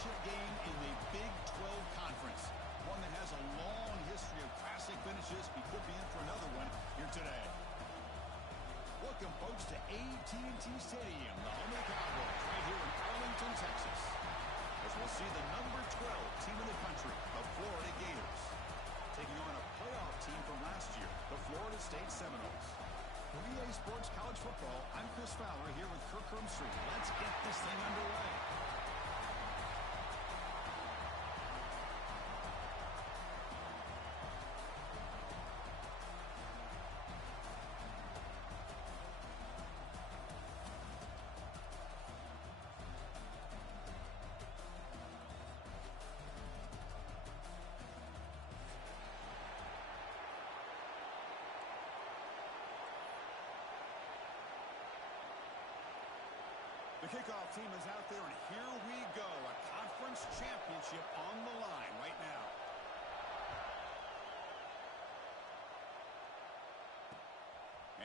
championship game in the Big 12 Conference. One that has a long history of classic finishes. He could be in for another one here today. Welcome, folks, to AT&T Stadium, the home of the Cowboys, right here in Arlington, Texas. As we'll see the number 12 team in the country, the Florida Gators, taking on a playoff team from last year, the Florida State Seminoles. For EA Sports College Football, I'm Chris Fowler here with Kirk Herbstreit. Let's get this thing underway. The kickoff team is out there, and here we go. A conference championship on the line right now.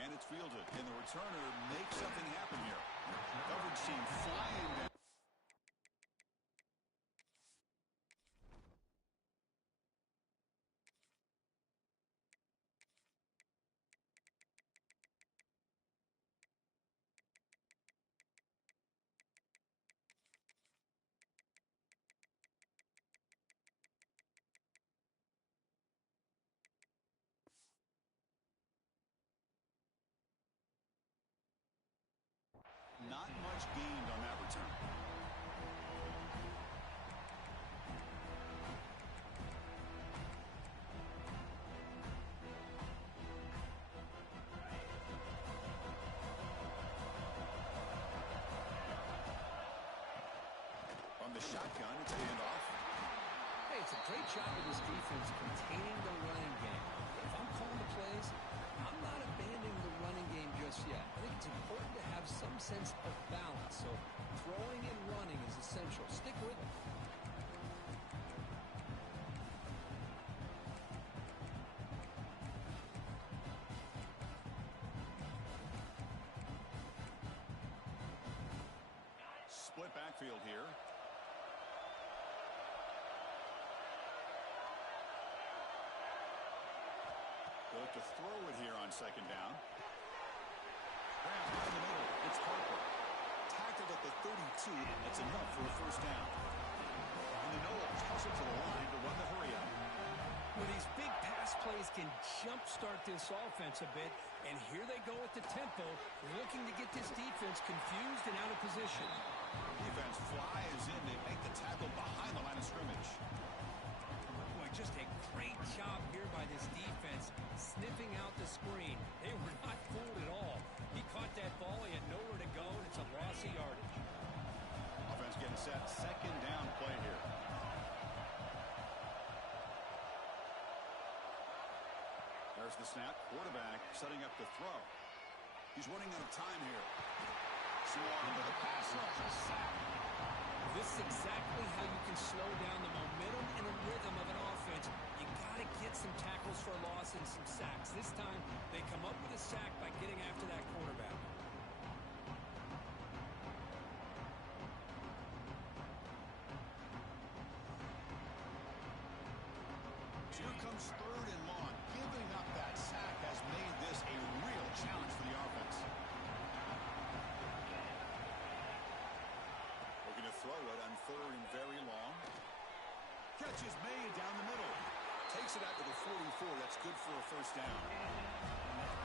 And it's fielded, and the returner makes something happen here. Coverage team flying down. Not much gained on that return. From the shotgun, it's handoff. Hey, it's a great job of this defense containing the running game. If I'm calling the plays, I'm not abandoning the running game just yet. I think it's important to have some sense of balance. So throwing and running is essential. Stick with it. Split backfield here. They'll look to throw it here on second down. Grab right in the middle. It's Harper. Tackled at the 32. That's enough for a first down. And the Noles hustle to the line to run the hurry up. Well, these big pass plays can jumpstart this offense a bit. And here they go at the tempo, looking to get this defense confused and out of position. Defense flies in. They make the tackle behind the line of scrimmage. Just a great job here by this defense, sniffing out the screen. They were not fooled at all. He caught that ball. He had nowhere to go, and it's a loss of yardage. Offense getting set. Second down play here. There's the snap. Quarterback setting up the throw. He's running out of time here. Swarm to the pass rush. A sack. This is exactly how you can slow down the momentum and the rhythm of an offense. You got to get some tackles for a loss and some sacks. This time, they come up with a sack by getting after that quarterback. Here comes third and long. Giving up that sack has made this a real challenge for the offense. To throw it on third and very long. Catch is made down the middle. Takes it out to the 44. That's good for a first down.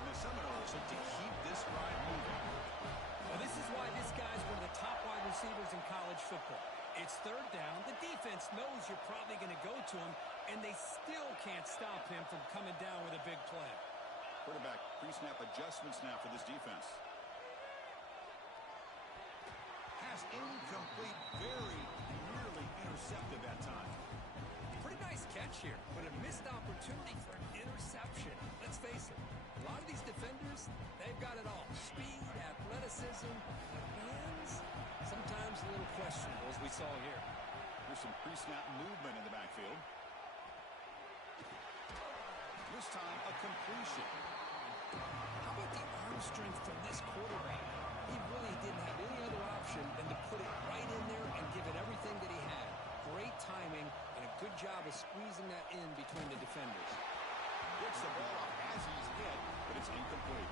And the Seminoles look to keep this drive moving. Well, this is why this guy's one of the top wide receivers in college football. It's third down. The defense knows you're probably going to go to him, and they still can't stop him from coming down with a big play. Quarterback pre-snap adjustments now for this defense. Pass incomplete, very nearly intercepted that time. Pretty nice catch here, but a missed opportunity for an interception. Let's face it, a lot of these defenders, they've got it all. Speed, athleticism, but hands, sometimes a little questionable, as we saw here. There's some pre-snap movement in the backfield. This time, a completion. How about the arm strength from this quarterback? He really didn't have any other option than to put it right in there and give it everything that he had. of squeezing that in between the defenders. Gets the ball off as he's hit, but it's incomplete.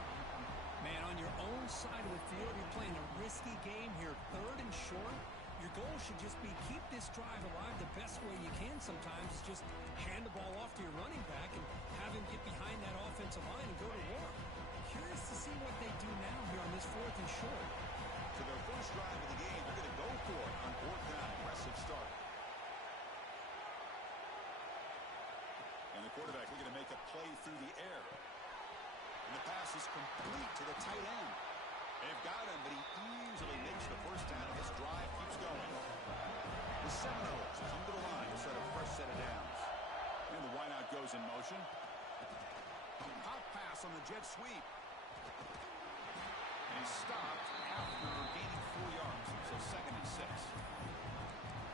Man, on your own side of the field, you're playing a risky game here, 3rd and short. Your goal should just be keep this drive alive the best way you can sometimes is just hand the ball off to your running back and have him get behind that offensive line and go to work. Curious to see what they do now here on this 4th and short. So their first drive of the game, they're going to go for it on 4th down. Impressive start. And the quarterback looking to make a play through the air. And the pass is complete to the tight end. They've got him, but he easily makes the first down, and this drive keeps going. The Seminoles come to the line to set a fresh set of downs. And the wideout goes in motion. Pop pass on the jet sweep. And he's stopped after gaining 4 yards, so 2nd and 6.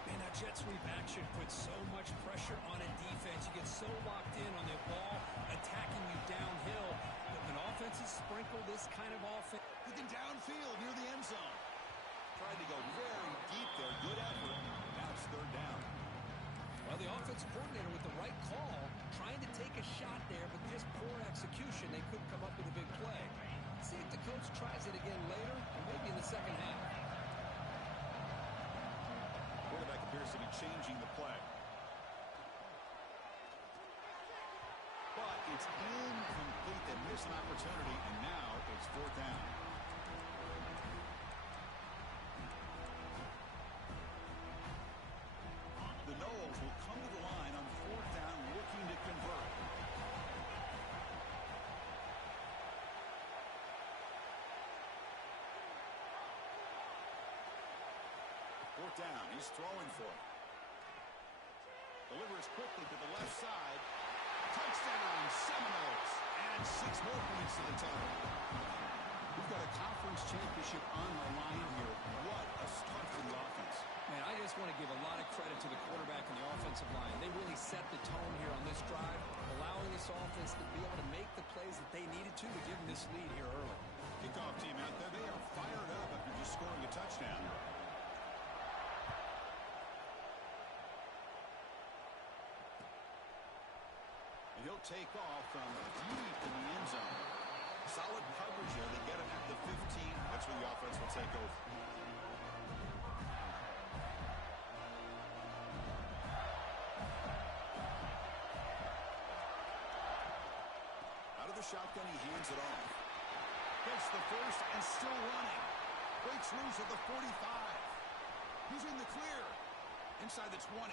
Man, that jet sweep action puts so much pressure on a defense. You get so locked in on the ball attacking you downhill. But when offenses sprinkle this kind of offense, looking downfield near the end zone. Tried to go very deep there. Good effort. Now it's 3rd down. Well, the offensive coordinator with the right call, trying to take a shot there, but just poor execution. They couldn't come up with a big play. See if the coach tries it again later, or maybe in the second half. Quarterback appears to be changing the play. But it's incomplete. They miss an opportunity, and now it's 4th down. The Noles will come to the line on 4th down, looking to convert. Fourth down, he's throwing for it. Delivers quickly to the left side. Touchdown, Seminoles. And 6 more points to the total. We've got a conference championship on the line here. What a start for the offense. Man, I just want to give a lot of credit to the quarterback and the offensive line. They really set the tone here on this drive, allowing this offense to be able to make the plays that they needed to give them this lead here early. Kickoff team out there, they are fired up after just scoring a touchdown. And he'll take off from deep in the end zone. Solid coverage here. They get him at the 15. That's where the offense will take over. Out of the shotgun, he hands it off. Gets the first and still running. Breaks loose at the 45. He's in the clear. Inside the 20.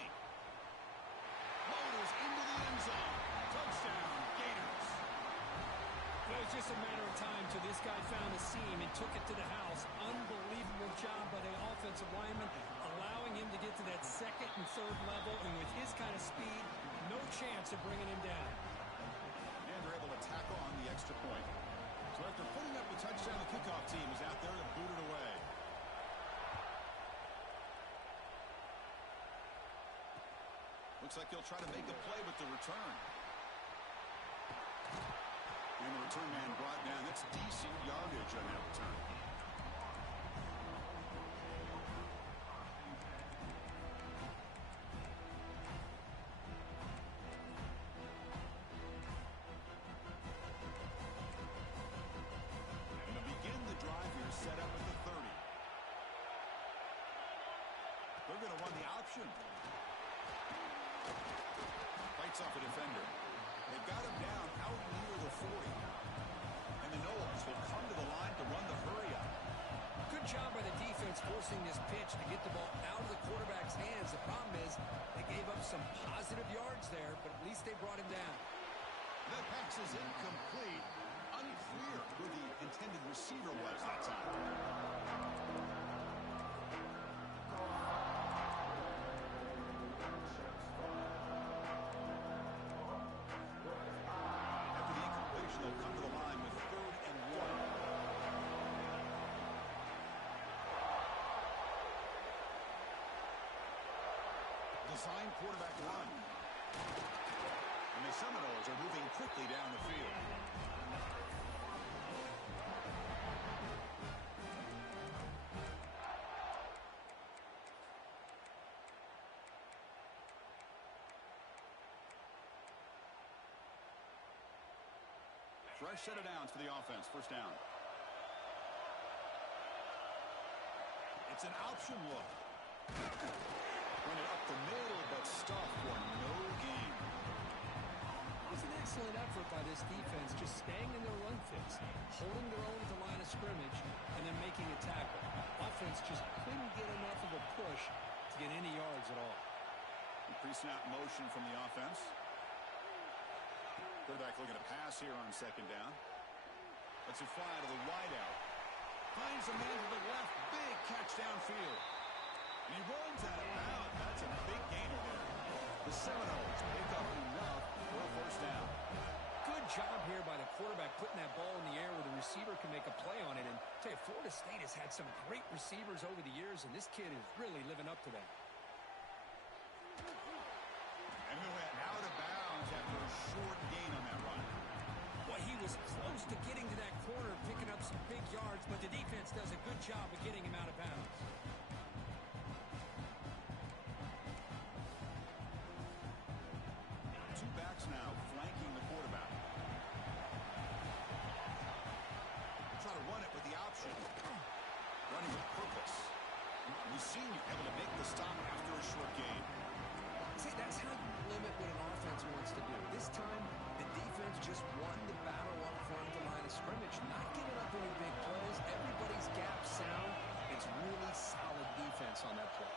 Motors into the end zone. Touchdown, Gators. It was just a matter of time till this guy found the seam and took it to the house. Unbelievable job by the offensive lineman, allowing him to get to that 2nd and 3rd level. And with his kind of speed, no chance of bringing him down. And they're able to tackle on the extra point. So after putting up the touchdown, the kickoff team is out there to boot it away. Looks like he'll try to make a play with the return. And the return man brought down. That's decent yardage on that return. And to begin the drive here, set up at the 30. They're going to run the option. Fights off a defender. They've got him down out near the 40. And the Noles will come to the line to run the hurry up. Good job by the defense forcing this pitch to get the ball out of the quarterback's hands. The problem is they gave up some positive yards there, but at least they brought him down. That pass is incomplete. Unclear who the intended receiver was that time. Design quarterback run. And the Seminoles are moving quickly down the field. Fresh set of downs for the offense. First down. It's an option look. Run it up the middle, but stuffed for no gain. It was an excellent effort by this defense, just staying in their run fits, holding their own at the line of scrimmage, and then making a tackle. Offense just couldn't get enough of a push to get any yards at all. Pre-snap motion from the offense. Quarterback looking to pass here on second down. Let's it fly to the wideout. Finds a man to the left. Big catch downfield. And he runs out of bounds. That's a big gainer there. The Seminoles pick up enough for a first down. Good job here by the quarterback putting that ball in the air where the receiver can make a play on it. And I tell you, Florida State has had some great receivers over the years, and this kid is really living up to that. And he went out of bounds after a short gain on that run. Boy, he was close to getting to that corner, picking up some big yards, but the defense does a good job of getting him out of bounds. Two backs now flanking the quarterback. Try to run it with the option. Running with purpose. We've seen you able to make the stop after a short gain. See, that's how you limit what an offense wants to do. This time, the defense just won the battle up front of the line of scrimmage, not giving up any big plays. Everybody's gap sound. It's really solid defense on that play.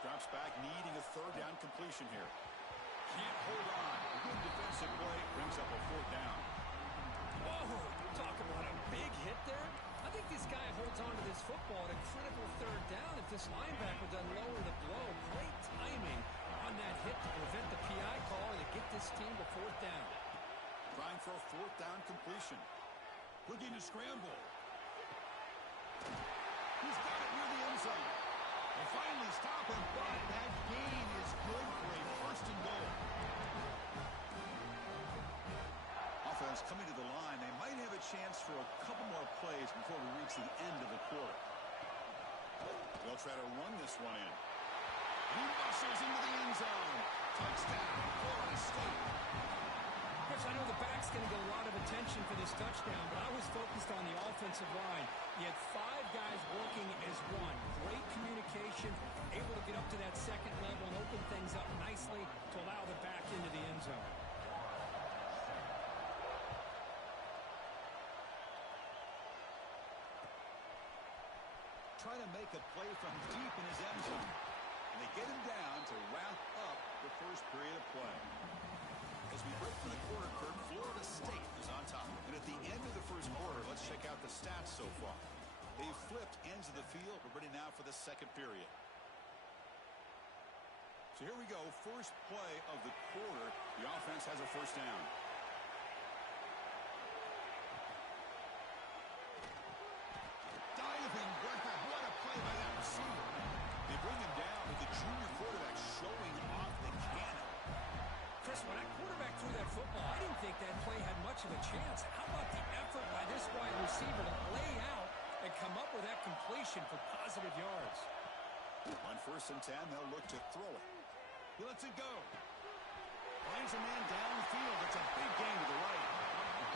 Drops back, needing a third down completion here. Can't hold on. Good defensive play brings up a fourth down. Whoa, talk about a big hit there. I think this guy holds on to this football at a critical third down. If this linebacker doesn't lower the blow, great timing on that hit to prevent the PI call and to get this team to fourth down. Trying for a fourth down completion. Looking to scramble. He's got it near the end zone. They finally stop him, but that gain is good for a first and goal. Offense coming to the line. They might have a chance for a couple more plays before we reach the end of the quarter. They'll try to run this one in. He muscles into the end zone. Touchdown, Florida State. Chris, I know the back's going to get a lot of attention for this touchdown, but I was focused on the offensive line. You had five guys working as one. Great communication, able to get up to that second level and open things up nicely to allow the back into the end zone. Trying to make a play from deep in his end zone. And they get him down to wrap up the first period of play. As we break for the quarter, Kirk, Florida State is on top. And at the end of the first quarter, let's check out the stats so far. They've flipped ends of the field. We're ready now for the second period. So here we go. First play of the quarter. The offense has a first down. Diving grab. What a play by that receiver. They bring him down with the junior quarterback showing off the cannon. Chris, when that quarterback threw that football, I didn't think that play had much of a chance. How about the effort by this wide receiver to lay out and come up with that completion for positive yards? On 1st and 10, they'll look to throw it. He lets it go. Finds a man downfield. It's a big gain to the right.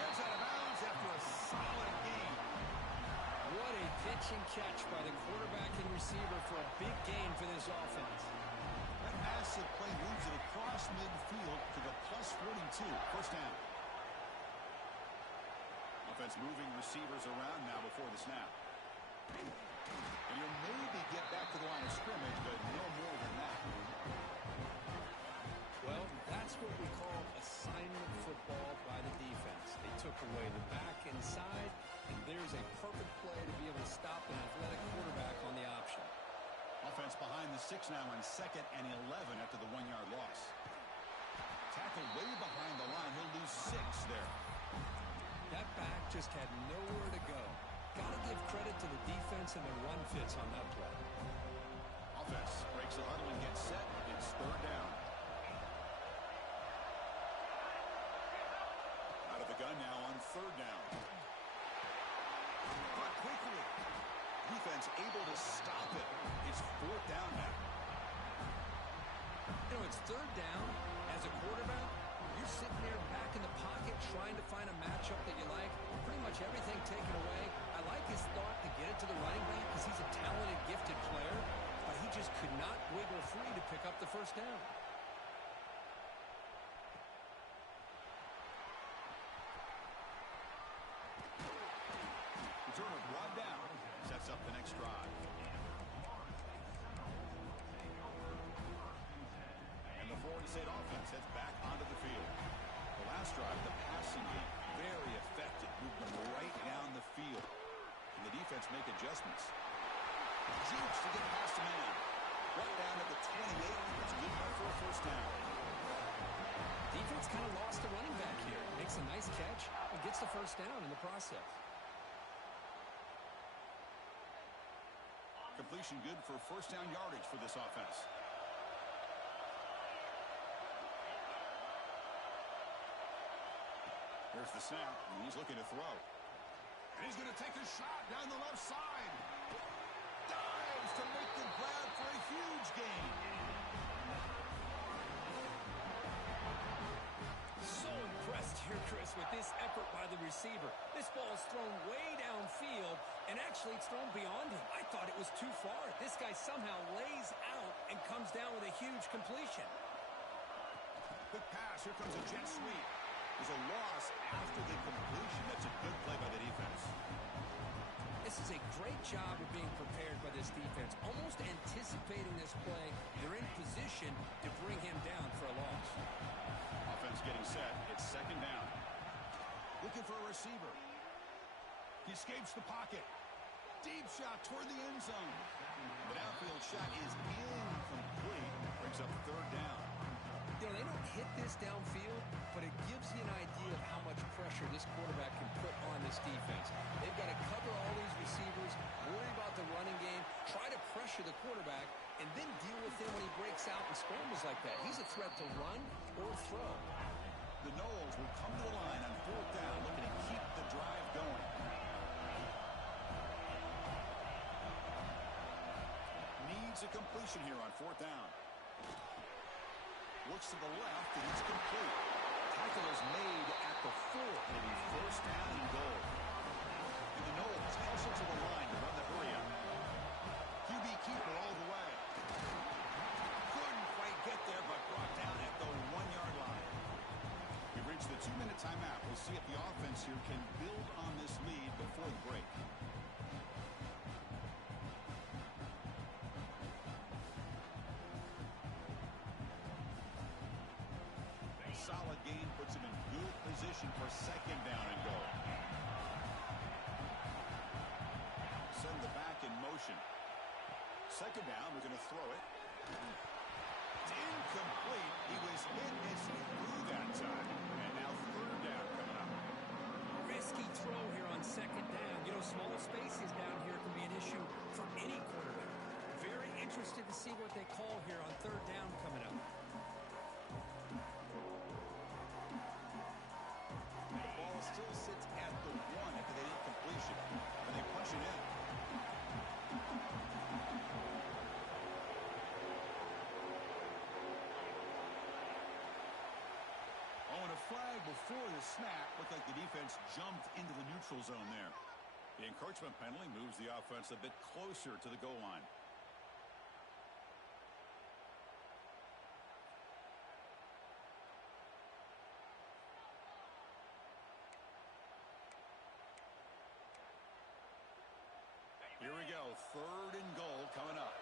Heads out of bounds after a solid gain. What a pitch and catch by the quarterback and receiver for a big gain for this offense. That massive play moves it across midfield to the plus 42. First down. Offense moving receivers around now before the snap. And you'll maybe get back to the line of scrimmage, but no more than that. Well, that's what we call assignment football by the defense. They took away the back inside, and there's a perfect play to be able to stop an athletic quarterback on the option. Offense behind the 6 now in 2nd and 11 after the 1-yard loss. Tackle way behind the line. He'll lose 6 there. That back just had nowhere to go. Got to give credit to the defense and their run fits on that play. Offense breaks the huddle and gets set. It's 3rd down. Out of the gun now on 3rd down. Caught quickly. Defense able to stop it. It's 4th down now. You know, it's 3rd down. As a quarterback, You're sitting there back in the pocket trying to find a matchup that you like. Pretty much everything taken away. I like his thought to get it to the running back because he's a talented, gifted player, but he just could not wiggle free to pick up the first down. Return of 1 down sets up the next drive. And the Florida State offense heads back onto the field. The last drive, the passing game, very effective. Moved them right down the field. And the defense make adjustments. Jukes to get past the man. Right down at the 28. It's good enough for a first down. Defense kind of lost the running back here. Makes a nice catch and gets the first down in the process. Completion good for first down yardage for this offense. Here's the snap, and he's looking to throw. And he's going to take a shot down the left side. Dives to make the grab for a huge gain. So impressed here, Chris, with this effort by the receiver. This ball's thrown way downfield, and actually it's thrown beyond him. I thought it was too far. This guy somehow lays out and comes down with a huge completion. Quick pass. Here comes a jet sweep. There's a loss after the completion. That's a good play by the defense. This is a great job of being prepared by this defense, almost anticipating this play. They're in position to bring him down for a loss. Offense getting set. It's second down. Looking for a receiver. He escapes the pocket. Deep shot toward the end zone. The downfield shot is incomplete. Brings up third down. You know, they don't hit this downfield, but it gives you an idea of how much pressure this quarterback can put on this defense. They've got to cover all these receivers, worry about the running game, try to pressure the quarterback, and then deal with him when he breaks out and scrambles like that. He's a threat to run or throw. The Noles will come to the line on fourth down, looking to keep the drive going. Needs a completion here on fourth down. Looks to the left, and it's complete. Tackle is made at the 4. It'll be first down and goal. And the Noles hustle to the line to run the hurry up. QB keeper all the way. Couldn't quite get there, but brought down at the 1-yard line. We've reached the 2-minute timeout. We'll see if the offense here can build on this lead before the break. Solid gain puts him in good position for second down and goal. Send the back in motion. Second down, we're going to throw it. It's incomplete. He was hit as he threw that time. And now third down coming up. Risky throw here on second down. You know, small spaces down here can be an issue for any quarterback. Very interested to see what they call here on third down coming up. Still sits at the 1 after they get completion. And they punch it in. Oh, and a flag before the snap. Looked like the defense jumped into the neutral zone there. The encroachment penalty moves the offense a bit closer to the goal line. Here we go, third and goal coming up.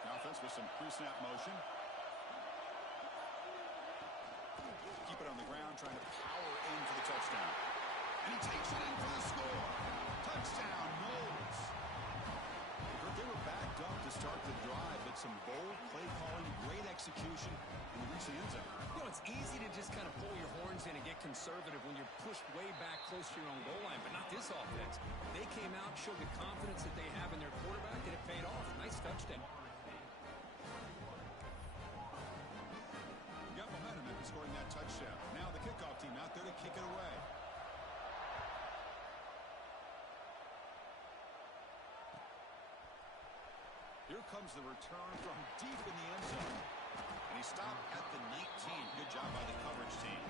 The offense with some pre-snap motion. Keep it on the ground, trying to power in for the touchdown. And he takes it in for the score. Touchdown, Noles. They were backed up to start the drive, but some bold play calling, great execution, and they reach the end zone. You know, it's easy to just kind of pull your horns in and get conservative when you're pushed way back close to your own goal line, but not this offense. They came out, showed the confidence that they have in their quarterback, and it paid off. Nice touchdown. Got momentum after scoring that touchdown. Now the kickoff team out there to kick it away. Here comes the return from deep in the end zone. And he stopped at the 19. Good job by the coverage team.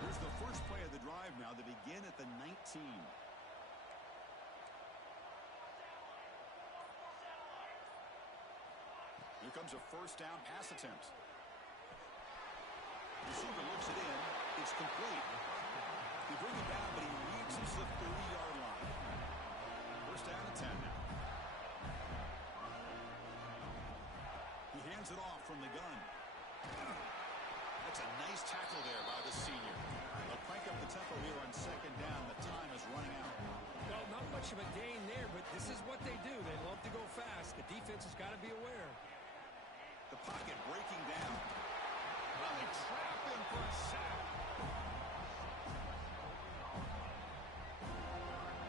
Here's the first play of the drive now. They begin at the 19. Here comes a first down pass attempt. Receiver looks it in. It's complete. They bring it down, but he reaches the 30-yard line. First down and 10 now. He hands it off from the gun. That's a nice tackle there by the senior. They'll crank up the tempo here on second down. The time is running out. Well, not much of a gain there, but this is what they do. They love to go fast. The defense has got to be aware. The pocket breaking down. Well, they trap him for a sack.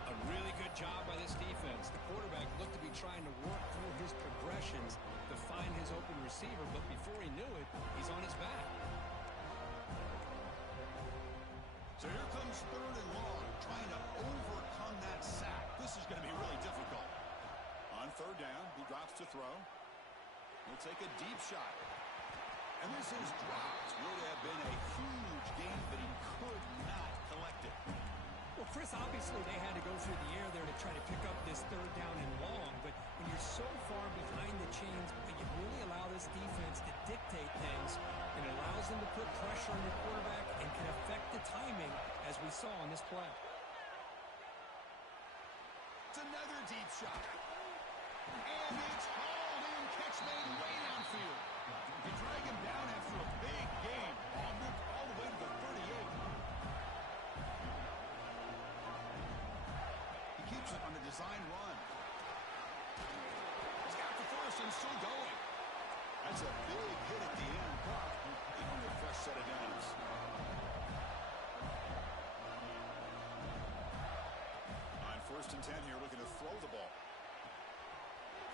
A really good job by this defense. The quarterback looked to be trying to work through his progressions to find his open receiver, but before he knew it, he's on his back. So here comes third and long, trying to overcome that sack. This is going to be really difficult. On third down, he drops to throw. He'll take a deep shot. And this is dropped. Would have been a huge gain, but he could not collect it. Well, Chris, obviously they had to go through the air there to try to pick up this third down and long, but when you're so far behind the chains, you really allow this defense to dictate things, and it allows them to put pressure on your quarterback and can affect the timing, as we saw on this play. It's another deep shot. And it's hauled in, catch made way downfield. They drag him down after a big game. Moved all the way to the 38. He keeps it on a design run. He's got the first and still going. That's a big hit at the end, but even a fresh set of downs. On first and 10 here, looking to throw the ball.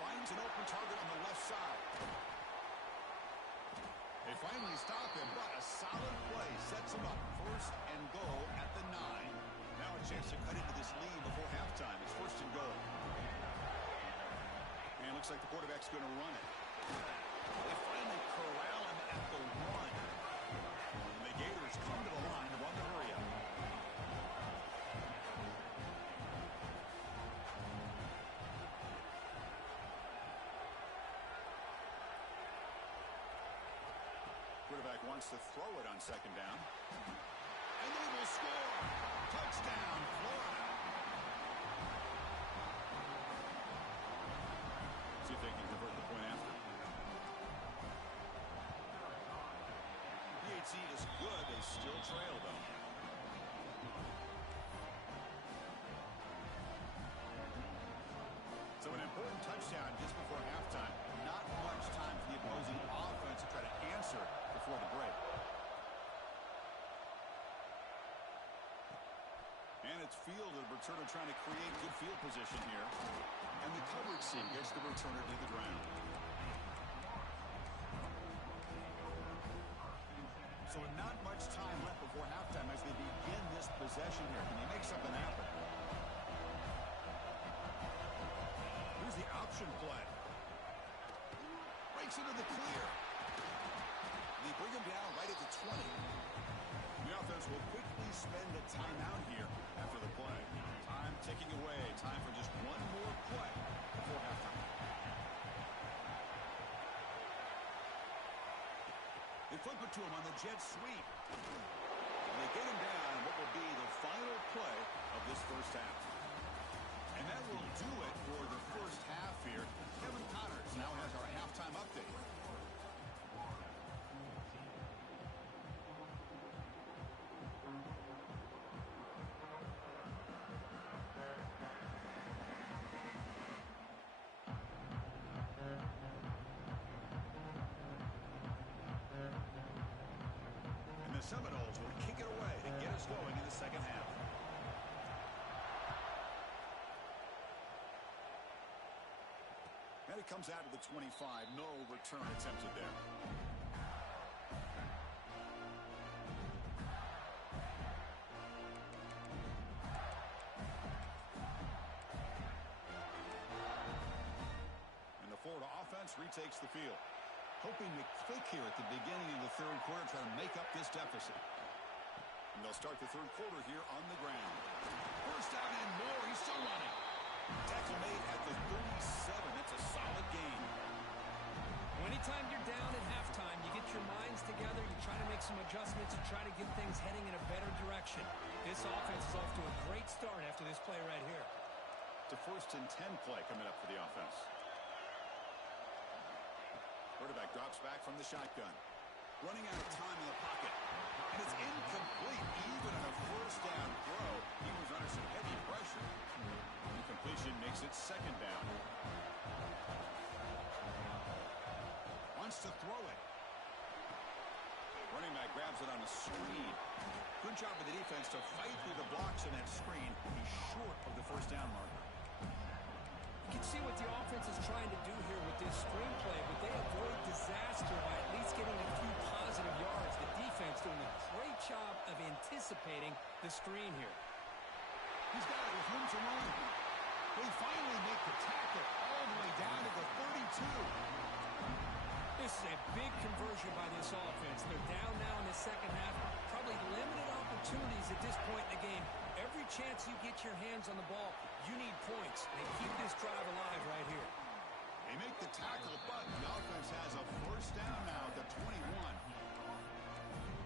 Finds an open target on the left side. They finally stop him, but a solid play sets him up. First and goal at the 9. Now a chance to cut into this lead before halftime. It's first and goal. And it looks like the quarterback's going to run it. They finally corral him at the 1. And the Gators come to the line to run the hurry up. Quarterback wants to throw it on second down. And they will score. Touchdown, Florida. See if they can convert the point after. The 8 seed is good. They still trail, though. So an important touchdown just before halftime. Not much time for the opposing offense to try to answer before the break. And it's field, the returner trying to create good field position here. And the coverage team gets the returner to the ground. So not much time left before halftime as they begin this possession here. Can they make something happen? Here's the option play. Breaks into the clear. They bring him down right at the 20. The offense will quickly spend a timeout here after the play. Time ticking away. Time for just one more play before halftime. They flip it to him on the jet sweep. And they get him down in what will be the final play of this first half. And that will do it for the first half here. Kevin Connors now has our halftime update. And the Seminoles will kick it away to get us going in the second half. And it comes out of the 25. No return attempted there. offense retakes the field. Hoping to click here at the beginning of the third quarter, trying to make up this deficit. And they'll start the third quarter here on the ground. First down and more. He's still running. Tackle made at the 37. That's a solid gain. Anytime you're down at halftime, you get your minds together, you try to make some adjustments, you try to get things heading in a better direction. This offense is off to a great start after this play right here. It's a 1st and 10 play coming up for the offense. Quarterback drops back from the shotgun. Running out of time in the pocket. And it's incomplete. Even on a first down throw, he was under some heavy pressure. Incompletion makes it 2nd down. Wants to throw it. Running back grabs it on a screen. Good job of the defense to fight through the blocks in that screen. He's short of the first down marker. You can see what the offense is trying to do here with this screenplay, but they avoid disaster by at least getting a few positive yards. The defense doing a great job of anticipating the screen here. He's got it with room to run. They finally make the tackle all the way down to the 32. This is a big conversion by this offense. They're down now in the second half. Probably limited opportunities at this point in the game. Every chance you get your hands on the ball, you need points. They keep this drive alive right here. They make the tackle, but the offense has a first down now at the 21.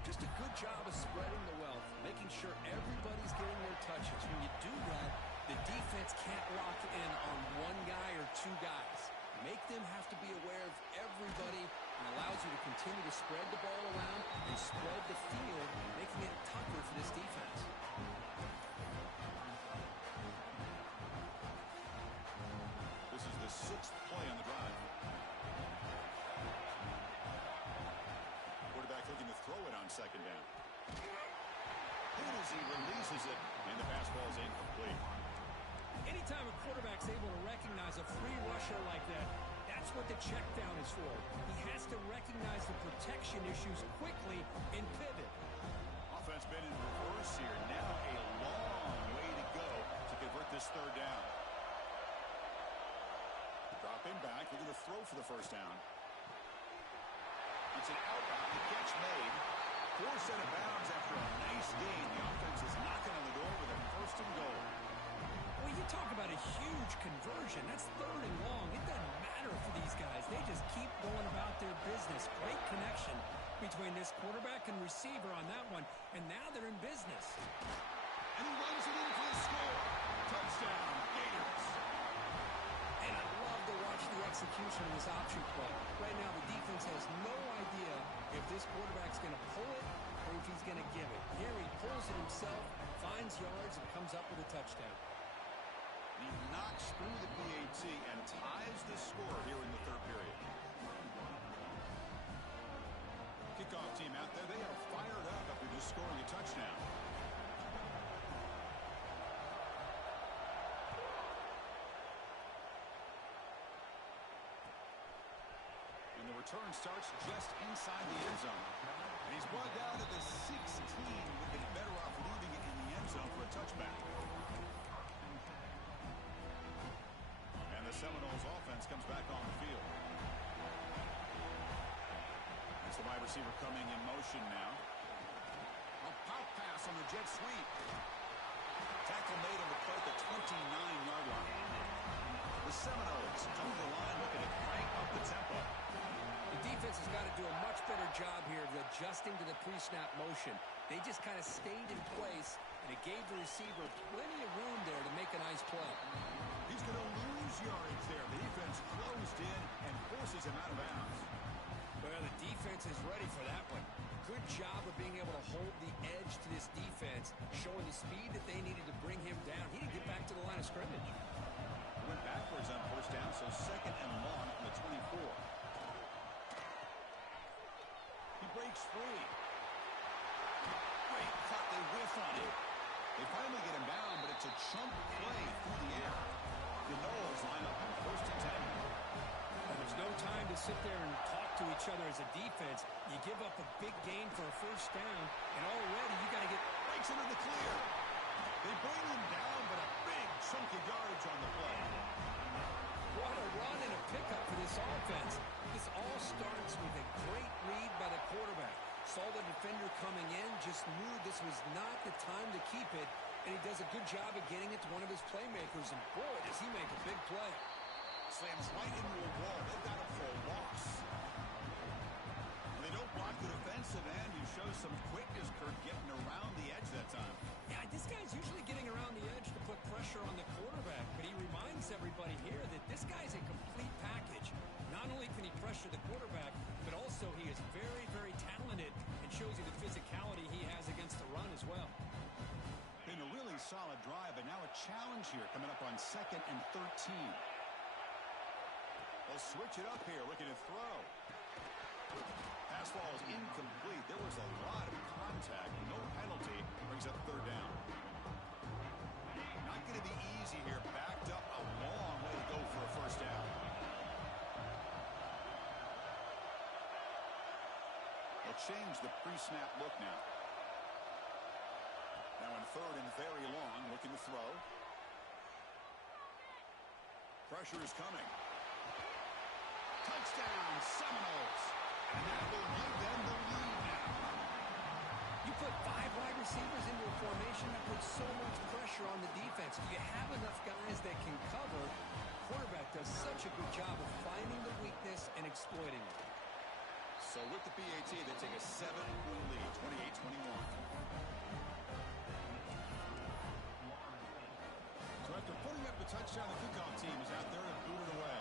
Just a good job of spreading the wealth, making sure everybody's getting their touches. When you do that, the defense can't lock in on one guy or two guys. Make them have to be aware of everybody and allows you to continue to spread the ball around and spread the field, making it tougher for this defense. This is the 6th play on the drive. Quarterback looking to throw it on 2nd down. And as he releases it, and the pass ball is incomplete. Anytime a quarterback's able to recognize a free rusher like that, that's what the check down is for. He has to recognize the protection issues quickly and pivot. Offense been in reverse here. Now a long way to go to convert this 3rd down. Dropping back, looking to throw for the first down. It's an outbound, the catch made. Forced out of bounds after a nice gain. The offense is knocking on the door with a 1st and goal. Well, you talk about a huge conversion. That's 3rd and long. It doesn't matter for these guys. They just keep going about their business. Great connection between this quarterback and receiver on that one. And now they're in business. And he runs it in for the score. Touchdown, Gators. And I love to watch the execution of this option play. Right now, the defense has no idea if this quarterback's going to pull it or if he's going to give it. Here he pulls it himself, finds yards, and comes up with a touchdown. He knocks through the PAT and ties the score here in the 3rd period. Kickoff team out there, they are fired up after just scoring a touchdown. And the return starts just inside the end zone. And he's brought down to the 16, looking better off leaving it in the end zone for a touchback. The Seminoles offense comes back on the field. It's the wide receiver coming in motion now. A pop pass on the jet sweep. Tackle made on the play at the 29-yard line. The Seminoles come to the line looking to crank up the tempo. The defense has got to do a much better job here of adjusting to the pre-snap motion. They just kind of stayed in place, and it gave the receiver plenty of room there to make a nice play. He's going to lose yardage there. The defense closed in and forces him out of bounds. Well, the defense is ready for that one. Good job of being able to hold the edge to this defense, showing the speed that they needed to bring him down. He didn't get back to the line of scrimmage. Went backwards on first down, so 2nd and long from the 24. He breaks free. Great cut. They whiff on it. They finally get him down, but it's a chunk play through the air. The Noles line up on 1st and 10. And there's no time to sit there and talk to each other as a defense. You give up a big gain for a first down, and already you got to get breaks into the clear. They bring him down, but a big chunk of yardage on the play. What a run and a pickup for this offense. This all starts with a great read by the quarterback. Saw the defender coming in, just knew this was not the time to keep it, and he does a good job of getting it to one of his playmakers, and boy, does he make a big play. Slams right into a wall. They've got him for a loss. When they don't block the defensive end, he shows some quickness, Kurt, getting around the edge that time. Yeah, this guy's usually getting around the edge to put pressure on the quarterback, but he reminds everybody here that this guy's a complete package. Not only can he pressure the quarterback, but also he is very, very talented and shows you the physicality he has against the run as well. Been a really solid drive, but now a challenge here coming up on 2nd and 13. They'll switch it up here, looking to throw. Pass ball is incomplete. There was a lot of contact. No penalty. Brings up 3rd down. Not going to be easy here. Backed up a long way to go for a 1st down. They'll change the pre-snap look now. Now in 3rd and very long, looking to throw. Pressure is coming. Touchdown, Seminoles. And that will give them the lead now. You put 5 wide receivers into a formation that puts so much pressure on the defense. Do you have enough guys that can cover? Quarterback does such a good job of finding the weakness and exploiting it. So with the PAT, they take a 7-point lead, 28-21. So after putting up the touchdown, the kickoff team is out there to boot it away.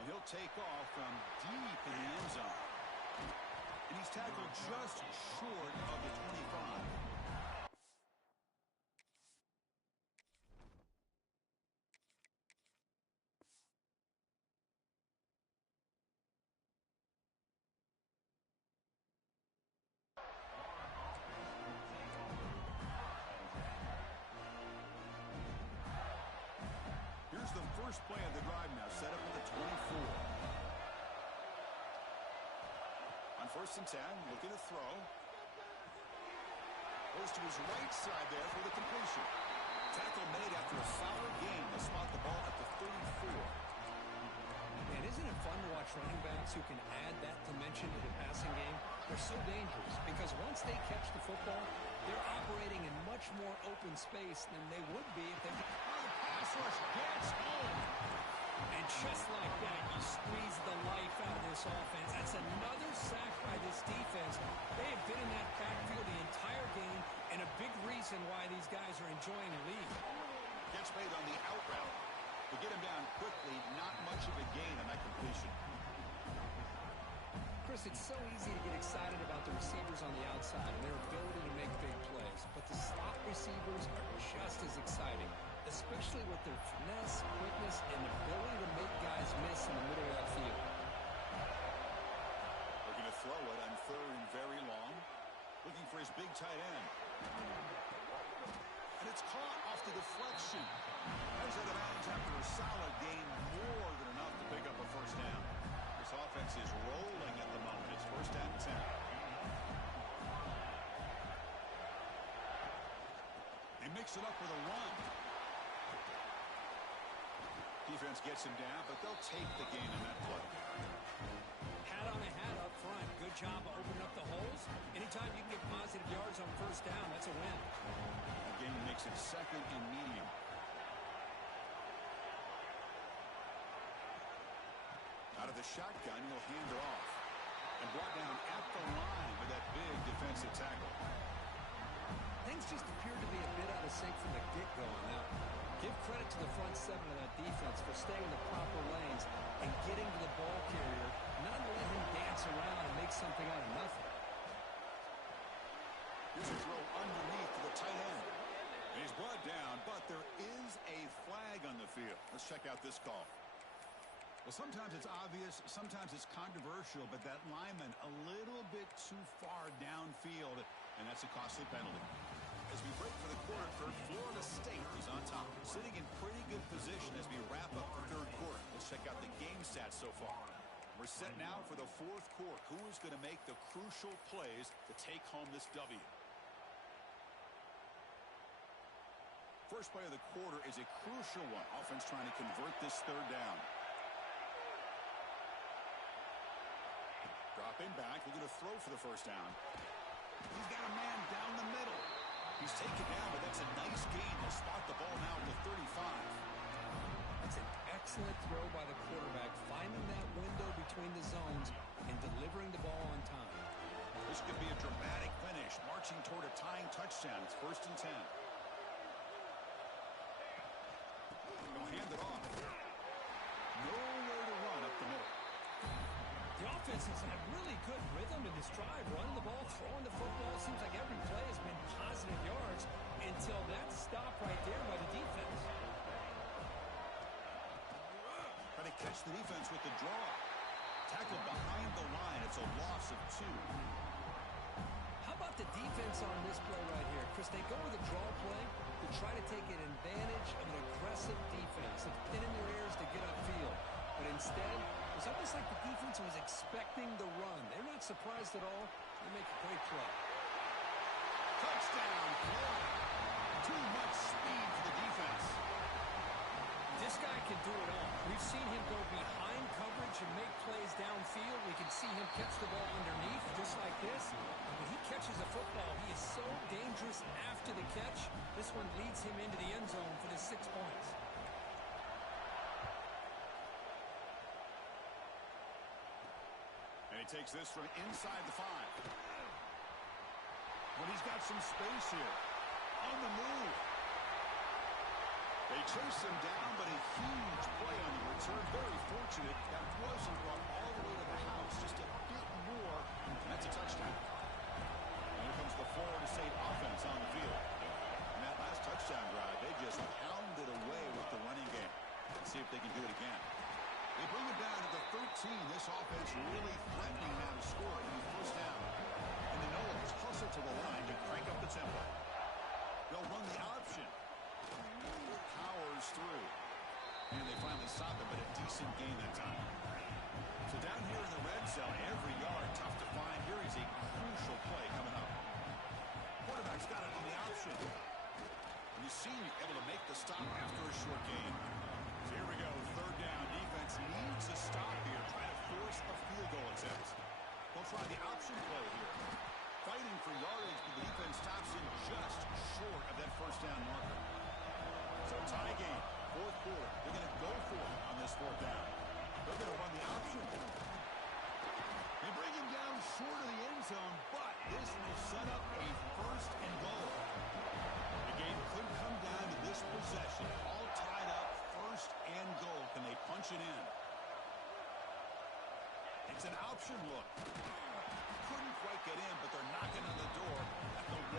And he'll take off from deep in the end zone. And he's tackled just short of the 25. Here's the first play of the drive now, set up at the 24. On 1st and 10, looking to throw. Goes to his right side there for the completion. Tackle made after a solid game. They spot the ball at the 34. Man, isn't it fun to watch running backs who can add that dimension to the passing game? They're so dangerous because once they catch the football, they're operating in much more open space than they would be if they... Pass rush gets home. And just like that, you squeeze the life out of this offense. That's another sack by this defense. They have been in that backfield the entire game, and a big reason why these guys are enjoying the lead. Gets made on the out route. To get him down quickly, not much of a gain on that completion. Chris, it's so easy to get excited about the receivers on the outside and their ability to make big plays, but the slot receivers are just as exciting, especially with their finesse, quickness, and ability to make guys miss in the middle of that field. Looking to throw it on 3rd and very long. Looking for his big tight end. And it's caught off the deflection. Comes out of bounds after a solid gain, more than enough to pick up a 1st down. This offense is rolling at the moment. It's 1st and 10. They mix it up with a run. Defense gets him down, but they'll take the gain in that play. Hat on a hat up front. Good job of opening up the holes. Anytime you can get positive yards on 1st down, that's a win. Again, makes it 2nd and medium. Out of the shotgun, he'll hand it off. And brought down at the line with that big defensive tackle. Things just appear to be a bit out of sync from the get-go on that. Give credit to the front 7 of that defense for staying in the proper lanes and getting to the ball carrier, not letting him dance around and make something out of nothing. Here's a throw underneath to the tight end. And he's brought down, but there is a flag on the field. Let's check out this call. Well, sometimes it's obvious, sometimes it's controversial, but that lineman a little bit too far downfield, and that's a costly penalty. As we break for the quarter, Kurt, Florida State is on top, sitting in pretty good position as we wrap up the 3rd quarter. Let's check out the game stats so far. We're set now for the 4th quarter. Who is going to make the crucial plays to take home this W? First play of the quarter is a crucial one. Offense trying to convert this third down. Dropping back, looking to throw for the first down. He's got a man down the middle. He's taken down, but that's a nice gain. He'll spot the ball now at the 35. That's an excellent throw by the quarterback, finding that window between the zones and delivering the ball on time. This could be a dramatic finish, marching toward a tying touchdown. It's 1st and 10. They'll hand it off. Nowhere to run up the middle. The offense has had really good rhythm in this drive, running the ball, throwing the football. Seems like every play has been positive yards until that stop right there by the defense. Try to catch the defense with the draw. Tackled behind the line. It's a loss of 2. How about the defense on this play right here? Chris, they go with a draw play to try to take an advantage of an aggressive defense, of pinning their ears to get upfield. But instead, it's almost like the defense was expecting the run. They're not surprised at all. They make a great play. Touchdown, Florida. Too much speed for the defense. This guy can do it all. We've seen him go behind coverage and make plays downfield. We can see him catch the ball underneath just like this. And when he catches a football, he is so dangerous after the catch. This one leads him into the end zone for the 6 points. And he takes this from inside the 5. But he's got some space here. On the move. They chase him down, but a huge play on the return. Very fortunate that wasn't brought all the way to the house. Just a bit more, and that's a touchdown. And here comes the Florida State offense on the field. And that last touchdown drive, they just pounded away with the running game. Let's see if they can do it again. They bring it down to the 13. This offense really threatening now to score in the first down. And they know it's hustle to the line to crank up the tempo. They'll run the option. Powers through. And they finally stop it, but a decent gain that time. So down here in the red zone, every yard tough to find. Here is a crucial play coming up. Quarterback's got it on the option. And you see him able to make the stop after a short gain. So here we go, third down. Defense needs a stop here, trying to force a field goal attempt. They'll try the option play here. Fighting for yardage, but the defense stops him just short of that first down marker. So tie game, 4th quarter. They're going to go for it on this 4th down. They're going to run the option. They bring him down short of the end zone, but this will set up a 1st and goal. The game could come down to this possession. All tied up, 1st and goal. Can they punch it in? It's an option look. Couldn't quite get in, but they're knocking on the door at the 1.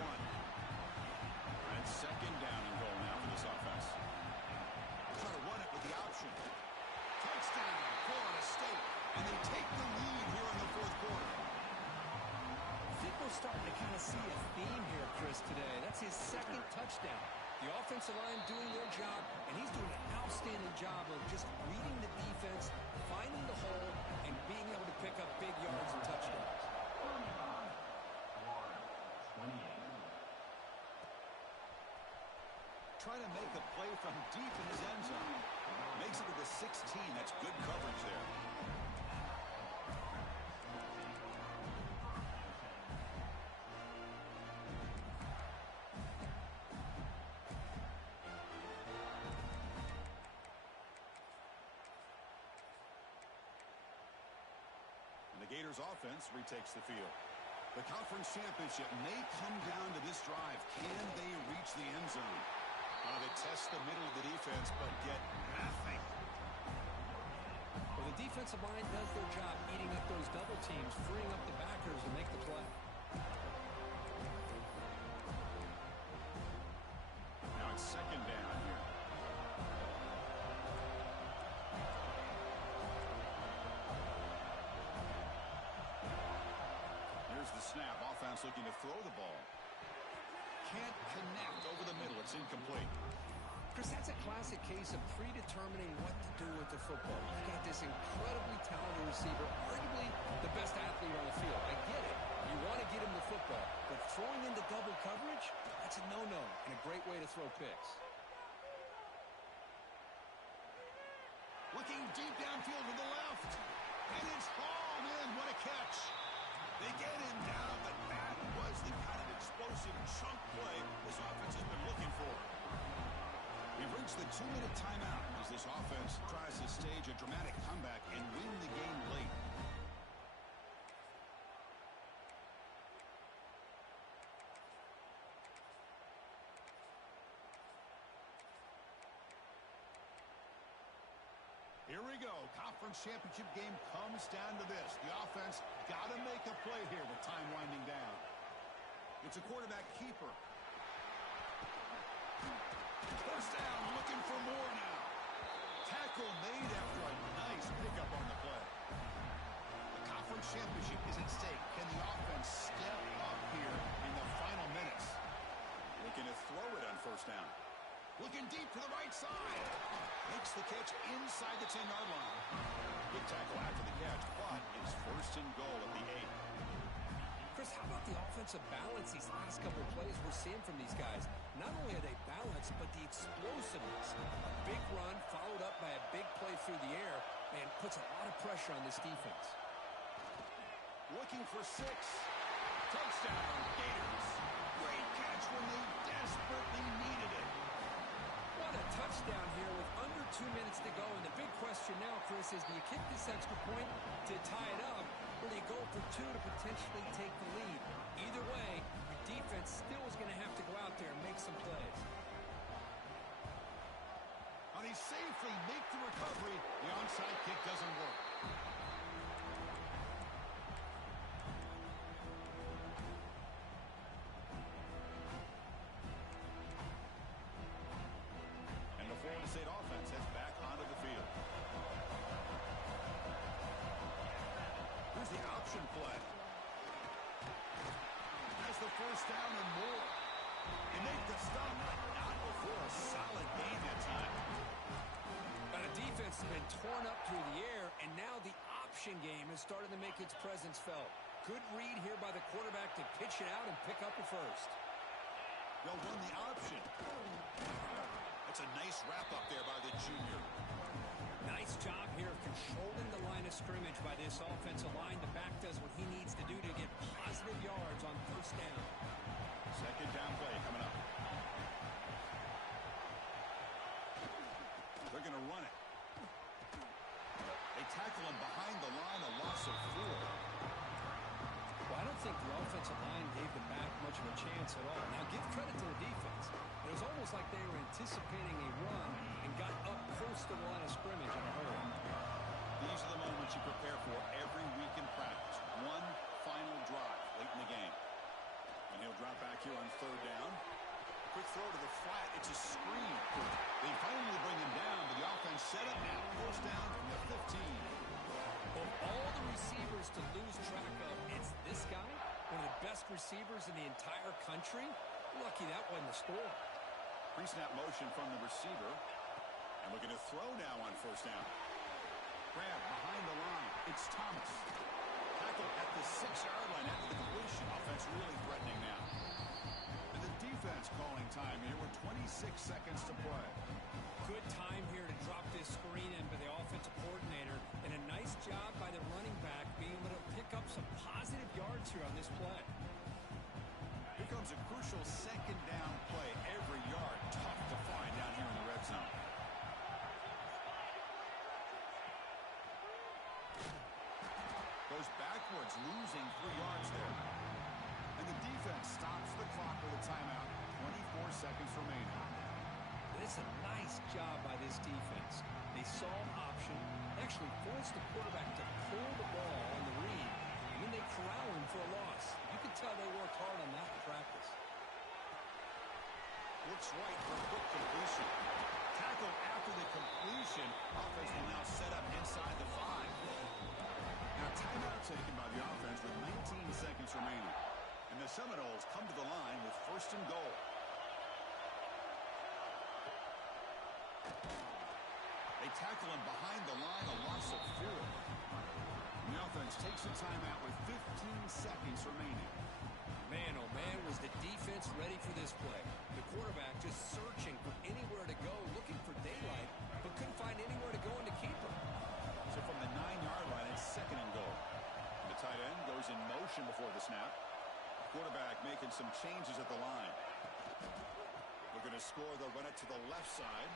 And 2nd down and goal now for this offense. Try to run it with the option. Touchdown, Florida State. And they take the lead here in the 4th quarter. I think we're starting to kind of see a theme here, Chris, today. That's his 2nd touchdown. The offensive line doing their job, and he's doing an outstanding job of just reading the defense, finding the hole, and being able to pick up big yards and touchdowns. Trying to make a play from deep in his end zone. Makes it to the 16. That's good coverage there. And the Gators offense retakes the field. The conference championship may come down to this drive. Can they reach the end zone? They test the middle of the defense, but get nothing. Well, the defensive line does their job eating up those double teams, freeing up the backers to make the play. Now it's 2nd down here. Here's the snap. Offense looking to throw the ball. Can't connect over the middle. It's incomplete. Chris, that's a classic case of predetermining what to do with the football. You've got this incredibly talented receiver, arguably the best athlete on the field. I get it. You want to get him the football, but throwing into double coverage, that's a no-no and a great way to throw picks. Looking deep downfield to the left. And it's hauled in. What a catch. They get him down, but that was the kind of explosive chunk play this offense has been looking for. We've reached the 2-minute timeout as this offense tries to stage a dramatic comeback and win the game late. Here we go. Conference championship game comes down to this. The offense got to make a play here with time winding down. It's a quarterback keeper. First down, looking for more now. Tackle made after a nice pickup on the play. The conference championship is at stake. Can the offense step up here in the final minutes? Looking to throw it on first down. Looking deep to the right side. Makes the catch inside the 10-yard line. Big tackle after the catch, but it's first and goal at the 8. Chris, how about the offensive balance these last couple of plays we're seeing from these guys? Not only are they balanced, but the explosiveness. A big run followed up by a big play through the air and puts a lot of pressure on this defense. Looking for 6. Touchdown, Gators. Great catch when they desperately needed it. What a touchdown here with under 2 minutes to go. And the big question now, Chris, is do you kick this extra point to tie it up, or do you go for 2 to potentially take the lead? Either way, your defense still is going to have to go out there and make some plays. On he safely make the recovery. The onside kick doesn't work. Florida State offense heads back onto the field. Here's the option play. Has the first down and more. They make the stop, but not before a solid gain that time. But the defense has been torn up through the air, and now the option game is starting to make its presence felt. Good read here by the quarterback to pitch it out and pick up a first. They'll run the option. That's a nice wrap-up there by the junior. Nice job here of controlling the line of scrimmage by this offensive line. The back does what he needs to do to get positive yards on first down. Second down play coming up. They're going to run it. They tackle him behind the line, a loss of 4. Well, I don't think the offensive line gave the back much of a chance at all. Now, give credit to the defense. It was almost like they were anticipating a run and got up close to the line of scrimmage in a hurry. These are the moments you prepare for every week in practice. One final drive late in the game. And he'll drop back here on third down. Quick throw to the flat. It's a screen. They finally bring him down, but the offense set up now. First down from the 15. Of all the receivers to lose track of, it's this guy, one of the best receivers in the entire country. Lucky that wasn't the score. Pre-snap motion from the receiver. And looking to throw now on first down. Grab behind the line. It's Thomas. Tackle at the 6-yard line after the completion. Offense really threatening now. And the defense calling time here with 26 seconds to play. Good time here to drop this screen in by the offensive coordinator. And a nice job by the running back being able to pick up some positive yards here on this play. Here comes a crucial second down play. Every yard tough to find down here in the red zone. Goes backwards, losing 3 yards there. And the defense stops the clock with a timeout. 24 seconds remaining. It's a nice job by this defense. They saw option, actually forced the quarterback to pull the ball on the read, and then they corral him for a loss. You can tell they worked hard on that in practice. Looks right for a quick completion. Tackle after the completion. Offense will now set up inside the 5. Now timeout taken by the offense with 19 seconds remaining. And the Seminoles come to the line with first and goal. They tackle him behind the line, a loss of 4. The offense takes a timeout with 15 seconds remaining. Man, oh man, was the defense ready for this play. The quarterback just searching for anywhere to go, looking for daylight, but couldn't find anywhere to go in to keep him. some changes at the line. Looking to score, they'll run it to the left side.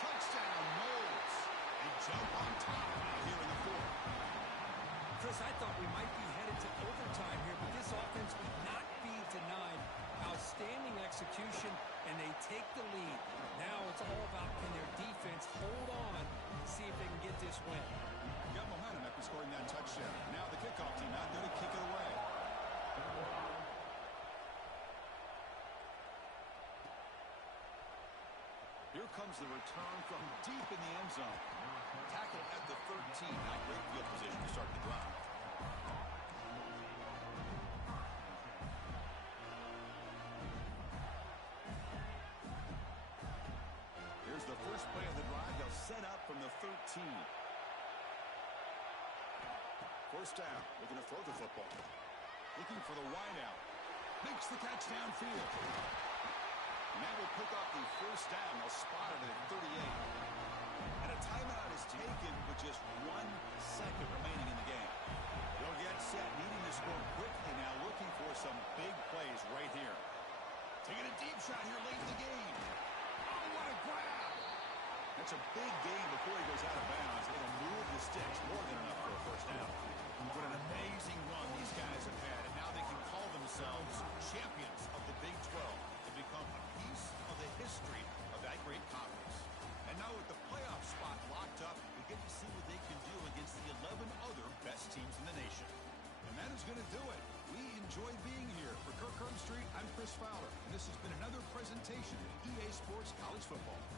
Touchdown, Knowles. They jump on top out here in the fourth. Chris, I thought we might be headed to overtime here, but this offense would not be denied. Outstanding execution, and they take the lead. Now it's all about can their defense hold on and see if they can get this win. Got momentum after scoring that touchdown. Now the kickoff team out there to kick it away. Here comes the return from deep in the end zone. Tackle at the 13. Now great field position to start the drive. Here's the first play of the drive. They'll set up from the 13. First down. Looking to throw the football. Looking for the wideout. Makes the catch downfield. And that will pick up the first down. They'll spot it at 38. And a timeout is taken with just 1 second remaining in the game. They'll get set, needing to score quickly now, looking for some big plays right here. Taking a deep shot here late in the game. Oh, what a grab! That's a big gain before he goes out of bounds. It'll move the sticks, more than enough for a first down. What an amazing run these guys have had, and now they can call themselves champions of the Big 12 to become a piece of the history of that great conference. And now with the playoff spot locked up, we get to see what they can do against the 11 other best teams in the nation. And that is going to do it. We enjoy being here. For Kirk Street, I'm Chris Fowler, and this has been another presentation of EA Sports College Football.